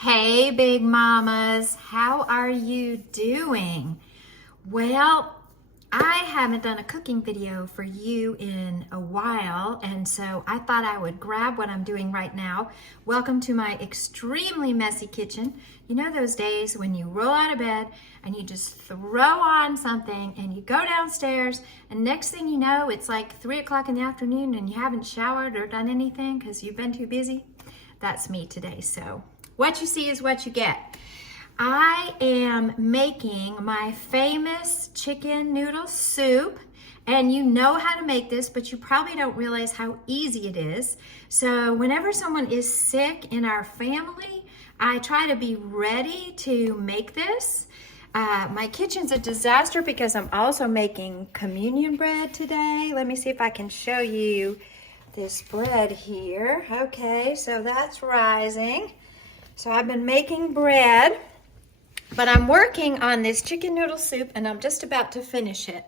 Hey, big mamas, how are you doing? Well, I haven't done a cooking video for you in a while, and so I thought I would grab what I'm doing right now. Welcome to my extremely messy kitchen. You know those days when you roll out of bed and you just throw on something and you go downstairs and next thing you know, it's like 3 o'clock in the afternoon and you haven't showered or done anything because you've been too busy? That's me today, so what you see is what you get. I am making my famous chicken noodle soup, and you know how to make this, but you probably don't realize how easy it is. So whenever someone is sick in our family, I try to be ready to make this. My kitchen's a disaster because I'm also making communion bread today. Let me see if I can show you this bread here. Okay, so that's rising. So I've been making bread, but I'm working on this chicken noodle soup and I'm just about to finish it.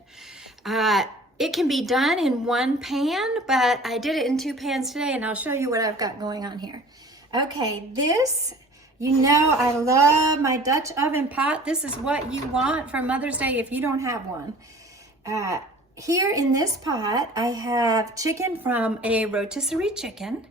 It can be done in one pan, but I did it in 2 pans today and I'll show you what I've got going on here. Okay, this, you know I love my Dutch oven pot. This is what you want for Mother's Day if you don't have one. Here in this pot, I have chicken from a rotisserie chicken.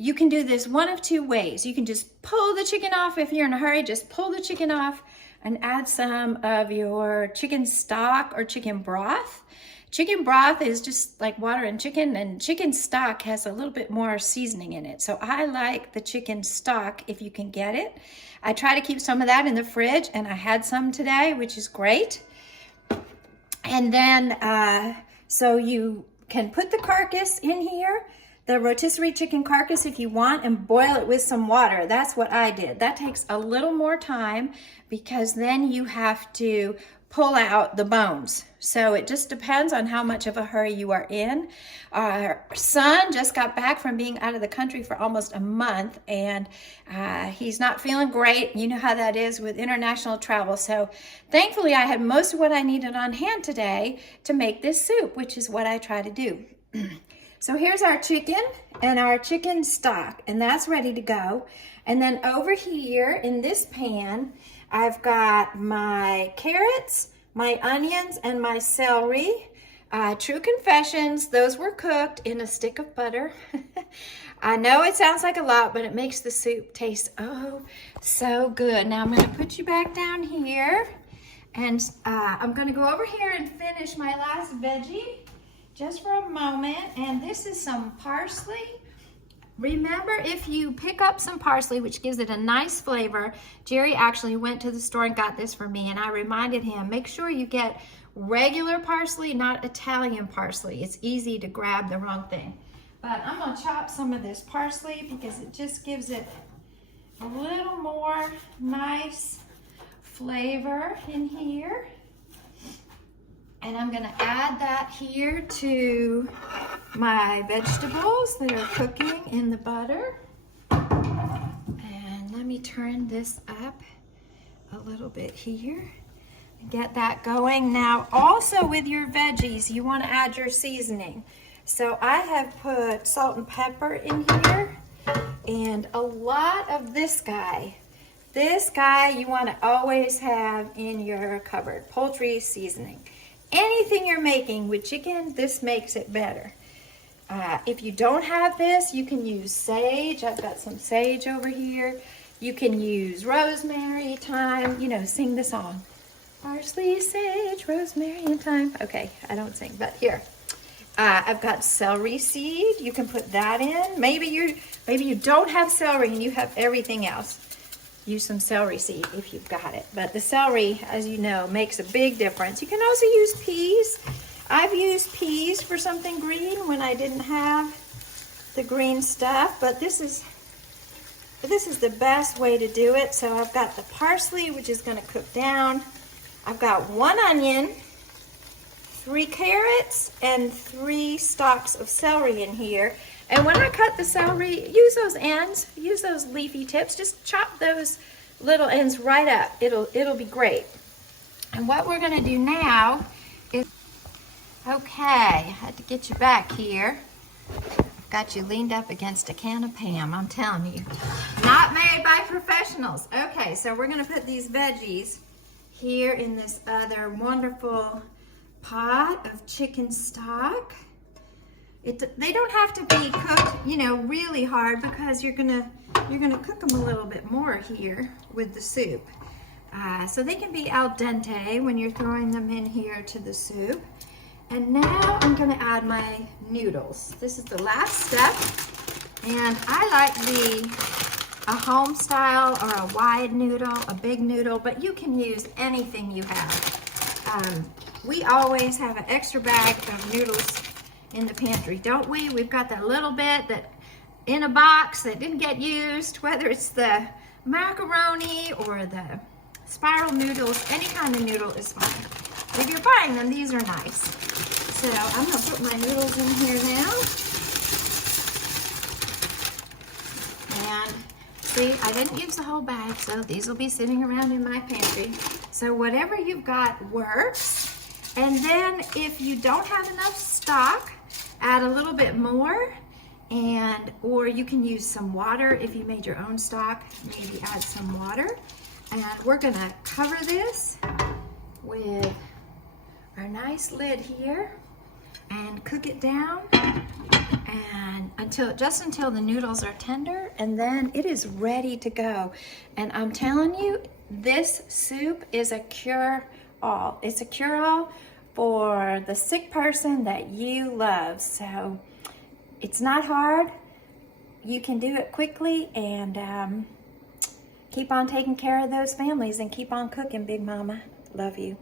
You can do this one of 2 ways. You can just pull the chicken off if you're in a hurry, just pull the chicken off and add some of your chicken stock or chicken broth. Chicken broth is just like water and chicken stock has a little bit more seasoning in it. So I like the chicken stock if you can get it. I try to keep some of that in the fridge and I had some today, which is great. And then, so you can put the carcass in here, the rotisserie chicken carcass if you want, and boil it with some water. That's what I did. That takes a little more time because then you have to pull out the bones. So it just depends on how much of a hurry you are in. Our son just got back from being out of the country for almost a month and he's not feeling great. You know how that is with international travel. So thankfully I had most of what I needed on hand today to make this soup, which is what I try to do. So here's our chicken and our chicken stock, and that's ready to go. And then over here in this pan, I've got my carrots, my onions, and my celery. True confessions, those were cooked in a stick of butter. I know it sounds like a lot, but it makes the soup taste oh so good. Now I'm gonna put you back down here, and I'm gonna go over here and finish my last veggie. Just for a moment, and this is some parsley. Remember, if you pick up some parsley, which gives it a nice flavor, Jerry actually went to the store and got this for me, and I reminded him, make sure you get regular parsley, not Italian parsley. It's easy to grab the wrong thing. But I'm gonna chop some of this parsley because it just gives it a little more nice flavor in here. And I'm gonna add that here to my vegetables that are cooking in the butter. And let me turn this up a little bit here and get that going. Now, also with your veggies, you wanna add your seasoning. So I have put salt and pepper in here and a lot of this guy. This guy you wanna always have in your cupboard, poultry seasoning. Anything you're making with chicken, this makes it better. If you don't have this, you can use sage. I've got some sage over here. You can use rosemary, thyme, you know, sing the song. Parsley, sage, rosemary, and thyme. Okay, I don't sing, but here. I've got celery seed. You can put that in. Maybe you don't have celery and you have everything else. Use some celery seed if you've got it. But the celery, as you know, makes a big difference. You can also use peas. I've used peas for something green when I didn't have the green stuff, but this is the best way to do it. So I've got the parsley, which is gonna cook down. I've got 1 onion, 3 carrots, and 3 stalks of celery in here. And when I cut the celery, use those ends, use those leafy tips, just chop those little ends right up. It'll be great. And what we're gonna do now is, okay, I had to get you back here. Got you leaned up against a can of Pam, I'm telling you. Not made by professionals. Okay, so we're gonna put these veggies here in this other wonderful pot of chicken stock. They don't have to be cooked, you know, really hard, because you're gonna cook them a little bit more here with the soup. So they can be al dente when you're throwing them in here to the soup. And now I'm gonna add my noodles. This is the last step, and I like a home style or a wide noodle, a big noodle, but you can use anything you have. We always have an extra bag of noodles in the pantry, don't we? We've got that little bit that in a box that didn't get used, whether it's the macaroni or the spiral noodles, any kind of noodle is fine. If you're buying them, these are nice. So I'm gonna put my noodles in here now. And see, I didn't use the whole bag, so these will be sitting around in my pantry. So whatever you've got works. And then if you don't have enough stock, add a little bit more, or you can use some water if you made your own stock, maybe add some water. And we're gonna cover this with our nice lid here and cook it down and just until the noodles are tender, and then it is ready to go. And I'm telling you, this soup is a cure-all. It's a cure-all for the sick person that you love. So it's not hard. You can do it quickly, and keep on taking care of those families and keep on cooking, Big Mama. Love you.